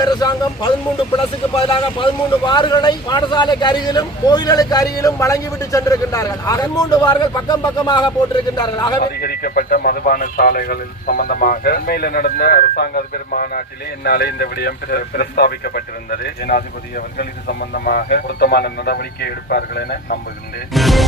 அரசாங்கம் பதிமூன்று பிளஸுக்கு பதிலாக பதிமூன்று வார்களை பாடசாலைக்கு அருகிலும் கோயில்களுக்கு அருகிலும் வழங்கிவிட்டு சென்றிருக்கின்றார்கள். பதிமூன்று வார்கள் பக்கம் பக்கமாக போட்டிருக்கின்றார்கள். அதிகரிக்கப்பட்ட மதுபான சாலைகளில் சம்பந்தமாக உண்மையில் நடந்த அரசாங்க அதிபர் மாநாட்டிலே என்னாலே இந்த விடயம் பிர- பிரஸ்தாபிக்கப்பட்டிருந்தது. ஜனாதிபதி அவர்கள் இது சம்பந்தமாக பொருத்தமான நடவடிக்கை எடுப்பார்கள் என நம்புகின்றேன்.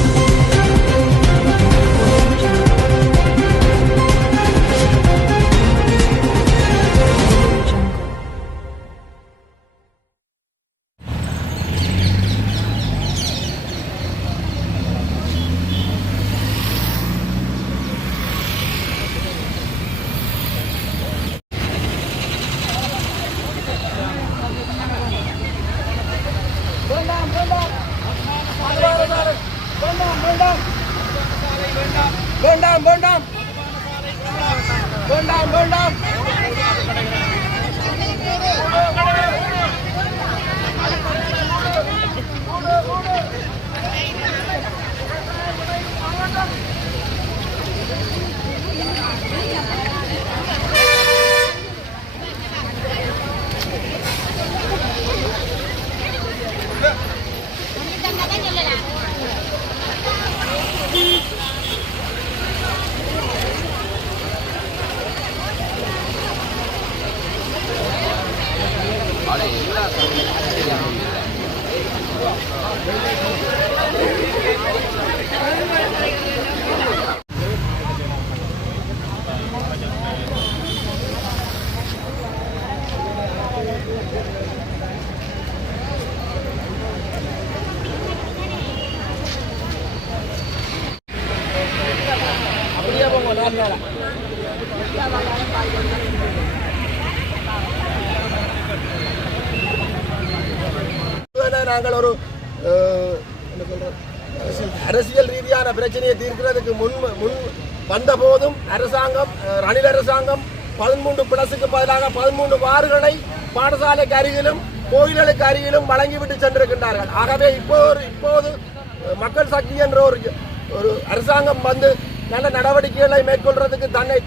Thank you. நாங்கள் ஒரு என்ன சொல்றது, அரசியல் ரீதியான பிரச்சனையை தீர்க்கிறதுக்கு முன் முன் வந்தபோதும் அரசாங்கம் ரணில் அரசாங்கம் பதிமூன்று பிளஸுக்கு பதிலாக பதிமூன்று வார்களை பாடசாலைக்கு அருகிலும் கோயில்களுக்கு அருகிலும் வழங்கிவிட்டு சென்றிருக்கின்றார்கள். ஆகவே இப்போ இப்போது மக்கள் சக்தி என்ற ஒரு ஒரு அரசாங்கம் வந்து நல்ல நடவடிக்கைகளை மேற்கொள்றதுக்கு தன்னை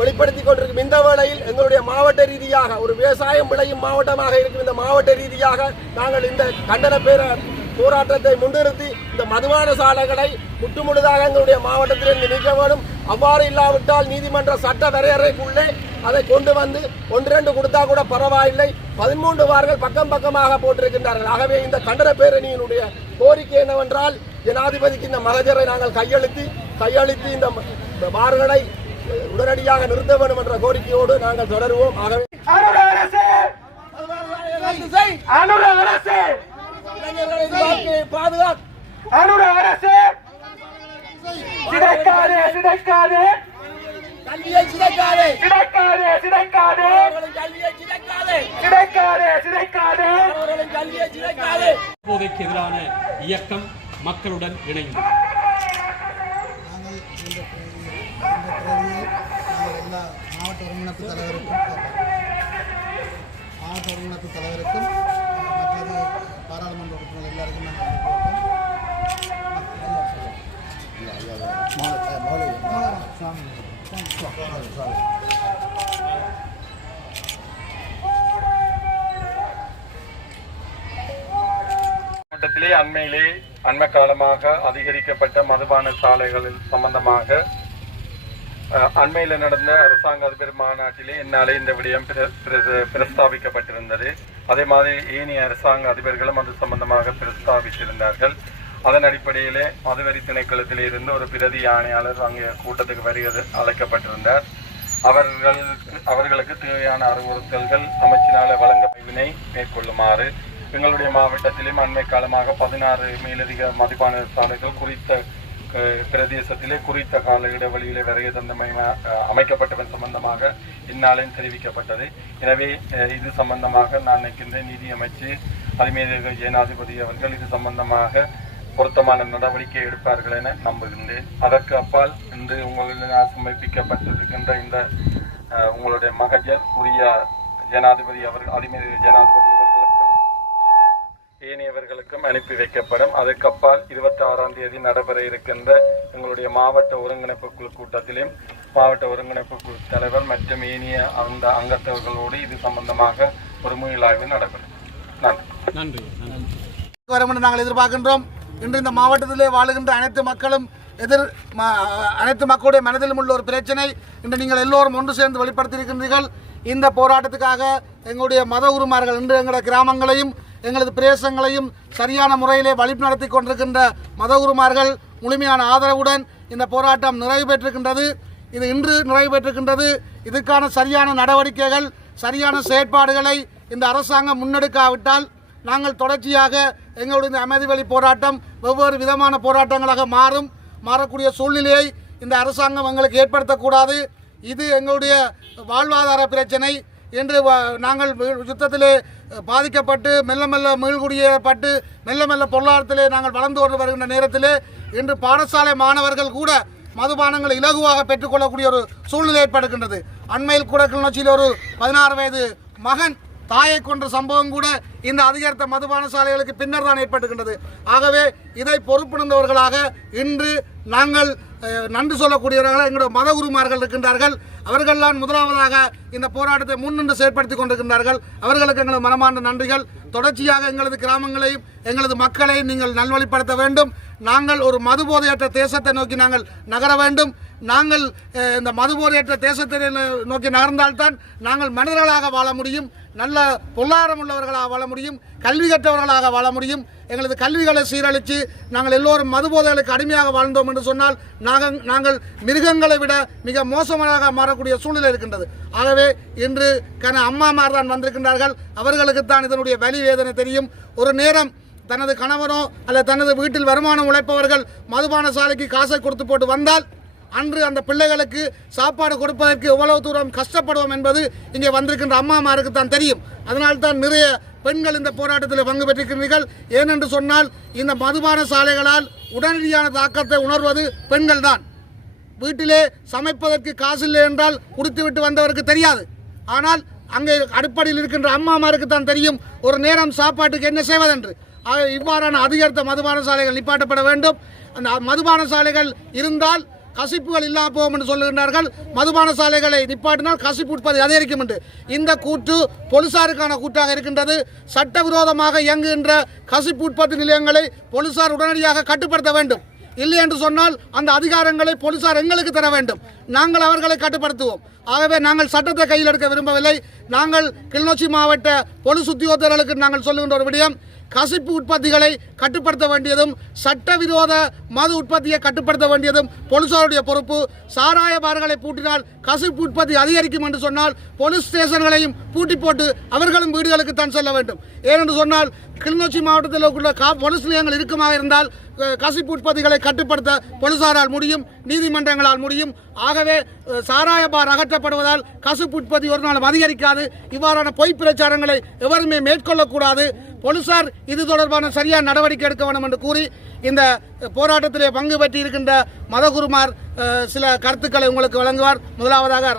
வெளிப்படுத்திக் கொண்டிருக்கும் இந்த வேளையில் எங்களுடைய மாவட்ட ரீதியாக ஒரு விவசாயம் விளையும் மாவட்டமாக இருக்கும் இந்த மாவட்ட ரீதியாக நாங்கள் இந்த கண்டன பேர போராட்டத்தை முன்னிறுத்தி இந்த மதுபான சாலைகளை முற்றுமுழுதாக எங்களுடைய மாவட்டத்திலிருந்து நீக்க வேண்டும். அவ்வாறு இல்லாவிட்டால் நீதிமன்ற சட்ட வரையறைக்குள்ளே அதை கொண்டு வந்து ஒன்று ரெண்டு கொடுத்தா கூட பரவாயில்லை. பதிமூன்று வார்கள் பக்கம் பக்கமாக போட்டிருக்கின்றார்கள். ஆகவே இந்த கண்டன பேரணியினுடைய கோரிக்கை என்னவென்றால் ஜனாதிபதிக்கு இந்த மகஜரை நாங்கள் கையெழுத்தி கையளித்து இந்த இந்த வார்களை உடனடியாக நிறுத்த வேண்டும் என்ற கோரிக்கையோடு நாங்கள் தொடருவோம். ஆகவே கல்வியை சிதைக்காதே சிதைக்காதே சிதைக்காதே கல்வியை சிதைக்காதே சிதைக்காதே! சிதைக்காதே கல்வியை சிதைக்காதே போதைக்கு எதிரான இயக்கம் மக்களுடன் இணைந்தது மாவட்ட தலைவருக்கும் மாவட்ட ஒருங்கிணைப்பு தலைவருக்கும் மற்றது பாராளுமன்ற உறுப்பினர் எல்லாருக்கும் நாங்கள் மாவட்டத்திலே அண்மையிலே அண்மை காலமாக அதிகரிக்கப்பட்ட மதுபான சாலைகளின் சம்பந்தமாக அண்மையில் நடந்த அரசாங்க அதிபர் மாநாட்டிலே என்னாலே இந்த விடயம் பிரஸ்தாபிக்கப்பட்டிருந்தது அதே மாதிரி ஏனைய அரசாங்க அதிபர்களும் அது சம்பந்தமாக பிரஸ்தாபித்திருந்தார்கள் அதன் அடிப்படையிலே மதுவரி திணைக்களத்திலே இருந்து ஒரு பிரதி ஆணையாளர் அங்கே கூட்டத்துக்கு வருகிறது அழைக்கப்பட்டிருந்தார். அவர்கள் அவர்களுக்கு தேவையான அறிவுறுத்தல்கள் அமைச்சினால வழங்க வினை மேற்கொள்ளுமாறு எங்களுடைய மாவட்டத்திலும் அண்மை காலமாக பதினாறு மேலதிக மதுபான சாலைகள் குறித்த பிரதேசத்திலே குறித்த கால இடைவெளியிலே விரைய தந்தமை அமைக்கப்பட்டவன் சம்பந்தமாக இந்நாளில் தெரிவிக்கப்பட்டது. எனவே இது சம்பந்தமாக நான் நினைக்கின்ற நீதியமைச்சு அமைச்சு ஜேனாதிபதி ஜனாதிபதி அவர்கள் இது சம்பந்தமாக பொருத்தமான நடவடிக்கை எடுப்பார்கள் என நம்புகின்றேன். அதற்கு அப்பால் இன்று உங்களிடம் சமர்ப்பிக்கப்பட்டிருக்கின்ற இந்த உங்களுடைய மகஜர் உரிய ஜனாதிபதி அவர்கள் அதிமீது ஜனாதிபதி ஏனையவர்களுக்கும் அனுப்பி வைக்கப்படும். அதற்கப்பால் இருபத்தி ஆறாம் தேதி நடைபெற இருக்கின்ற எங்களுடைய மாவட்ட ஒருங்கிணைப்பு குழு கூட்டத்திலும் மாவட்ட ஒருங்கிணைப்பு குழு தலைவர் மற்றும் ஏனைய அந்த அங்கத்தவர்களோடு இது சம்பந்தமாக ஒரு மீளாய்வு நடைபெறும். நன்றி. நன்றி. வரும் என்று நாங்கள் எதிர்பார்க்கின்றோம். இன்று இந்த மாவட்டத்திலே வாழுகின்ற அனைத்து மக்களும் எதிர் ம- அனைத்து மக்களுடைய மனதிலும் உள்ள ஒரு பிரச்சனை. இன்று நீங்கள் எல்லோரும் ஒன்று சேர்ந்து வெளிப்படுத்தியிருக்கின்றீர்கள். இந்த போராட்டத்துக்காக எங்களுடைய மத உருமார்கள் இன்று எங்களுடைய கிராமங்களையும் எங்களது பிரதேசங்களையும் சரியான முறையிலே வழிநடத்தி கொண்டிருக்கின்ற மதகுருமார்கள் முழுமையான ஆதரவுடன் இந்த போராட்டம் நிறைவு பெற்றிருக்கின்றது. இது இன்று நிறைவு பெற்றிருக்கின்றது. இதற்கான சரியான நடவடிக்கைகள் சரியான செயற்பாடுகளை இந்த அரசாங்கம் முன்னெடுக்காவிட்டால் நாங்கள் தொடர்ச்சியாக எங்களுடைய இந்த அமைதி வழி போராட்டம் வெவ்வேறு விதமான போராட்டங்களாக மாறும். மாறக்கூடிய சூழ்நிலையை இந்த அரசாங்கம் எங்களுக்கு ஏற்படுத்தக்கூடாது. இது எங்களுடைய வாழ்வாதார பிரச்சனை. என்று நாங்கள் யுத்தத்திலே பாதிக்கப்பட்டு மெல்ல மெல்ல மீள்குடியப்பட்டு மெல்ல மெல்ல பொருளாதாரத்திலே நாங்கள் வளர்ந்து கொண்டு வருகின்ற நேரத்திலே இன்று பாடசாலை மாணவர்கள் கூட மதுபானங்களை இலகுவாக பெற்றுக்கொள்ளக்கூடிய ஒரு சூழ்நிலை ஏற்படுகின்றது. அண்மையில் கூட கிளிநொச்சியில் ஒரு பதினாறு வயது மகன் தாயை கொன்ற சம்பவம் கூட இந்த அதிகரித்த மதுபான சாலைகளுக்கு பின்னர் தான் ஏற்பட்டுகின்றது. ஆகவே இதை பொறுப்புணர்ந்தவர்களாக இன்று நாங்கள் நன்றி சொல்லக்கூடியவர்களாக எங்களுடைய மத குருமார்கள் இருக்கின்றார்கள். அவர்கள்தான் முதலாவதாக இந்த போராட்டத்தை முன்னின்று செயற்படுத்தி கொண்டிருக்கின்றார்கள். அவர்களுக்கு எங்களது மனமார்ந்த நன்றிகள். தொடர்ச்சியாக எங்களது கிராமங்களையும் எங்களது மக்களையும் நீங்கள் நல்வழிப்படுத்த வேண்டும். நாங்கள் ஒரு மதுபோதையற்ற தேசத்தை நோக்கி நாங்கள் நகர வேண்டும். நாங்கள் இந்த மதுபோதையற்ற தேசத்தை நோக்கி நகர்ந்தால்தான் நாங்கள் மனிதர்களாக வாழ முடியும். நல்ல பொருளாதாரம் உள்ளவர்களாக வாழ முடியும். கல்வி கற்றவர்களாக வாழ முடியும். எங்களது கல்விகளை சீரழித்து நாங்கள் எல்லோரும் மதுபோதைகளுக்கு அடிமையாக வாழ்ந்தோம் என்று சொன்னால் நாங்கள் நாங்கள் மிருகங்களை விட மிக மோசமாக மாறக்கூடிய சூழ்நிலை இருக்கின்றது. ஆகவே இன்று கன அம்மாமார் தான் வந்திருக்கின்றார்கள். அவர்களுக்குத்தான் இதனுடைய வலி வேதனை தெரியும். ஒரு நேரம் தனது கணவனோ அல்லது தனது வீட்டில் வருமானம் உழைப்பவர்கள் மதுபான சாலைக்கு காசை கொடுத்து போட்டு வந்தால் அன்று அந்த பிள்ளைகளுக்கு சாப்பாடு கொடுப்பதற்கு எவ்வளவு தூரம் கஷ்டப்படுவோம் என்பது இங்கே வந்திருக்கின்ற அம்மாமாருக்கு தான் தெரியும். அதனால் தான் நிறைய பெண்கள் இந்த போராட்டத்தில் பங்கு பெற்றிருக்கிறீர்கள் ஏனென்று சொன்னால் இந்த மதுபான சாலைகளால் உடனடியான தாக்கத்தை உணர்வது பெண்கள் தான். வீட்டிலே சமைப்பதற்கு காசு இல்லை என்றால் குடித்துவிட்டு வந்தவருக்கு தெரியாது. ஆனால் அங்கே அடிப்படையில் இருக்கின்ற அம்மாமாருக்கு தான் தெரியும் ஒரு நேரம் சாப்பாட்டுக்கு என்ன செய்வதென்று. இவ்வாறான அதிகரித்த மதுபான சாலைகள் நிப்பாட்டப்பட வேண்டும். அந்த மதுபான சாலைகள் இருந்தால் கசிப்புகள் இல்லாமல் போகும் என்று சொல்லுகின்றார்கள். மதுபான சாலைகளை நிப்பாட்டினால் கசிப்பு உற்பத்தி அதிகரிக்கும் என்று. இந்த கூற்று போலீசாருக்கான கூட்டாக இருக்கின்றது. சட்டவிரோதமாக இயங்குகின்ற கசிப்பு உற்பத்தி நிலையங்களை போலீசார் உடனடியாக கட்டுப்படுத்த வேண்டும். இல்லை என்று சொன்னால் அந்த அதிகாரங்களை போலீசார் எங்களுக்கு தர வேண்டும். நாங்கள் அவர்களை கட்டுப்படுத்துவோம். ஆகவே நாங்கள் சட்டத்தை கையில் எடுக்க விரும்பவில்லை. நாங்கள் கிளிநொச்சி மாவட்ட போலீஸ் உத்தியோகத்தர்களுக்கு நாங்கள் சொல்லுகின்ற ஒரு விடயம் கசிப்பு உற்பத்திகளை கட்டுப்படுத்த வேண்டியதும் சட்டவிரோத மது உற்பத்தியை கட்டுப்படுத்த வேண்டியதும் போலீசாருடைய பொறுப்பு. சாராய பார்களை பூட்டினால் கசிப்பு உற்பத்தி அதிகரிக்கும் என்று சொன்னால் போலீஸ் ஸ்டேஷன்களையும் பூட்டி போட்டு அவர்களும் வீடுகளுக்கு தான் செல்ல வேண்டும். ஏனென்று சொன்னால் கிளிநொச்சி மாவட்டத்தில் உள்ள கா போலீஸ் நிலையங்கள் இருக்குமாக இருந்தால் கசிப்பு உற்பத்திகளை கட்டுப்படுத்த போலீசாரால் முடியும் நீதிமன்றங்களால் முடியும். ஆகவே சாராய பார் அகற்றப்படுவதால் கசிப்பு உற்பத்தி ஒரு நாளும் அதிகரிக்காது. இவ்வாறான பொய் பிரச்சாரங்களை எவருமே மேற்கொள்ளக்கூடாது. போலீசார் இது தொடர்பான சரியான நடவடிக்கை எடுக்க வேண்டும் என்று கூறி இந்த போராட்டத்திலே பங்கு பெற்றிருக்கின்ற மதகுருமார் சில கருத்துக்களை உங்களுக்கு வழங்குவார். முதலாவதாக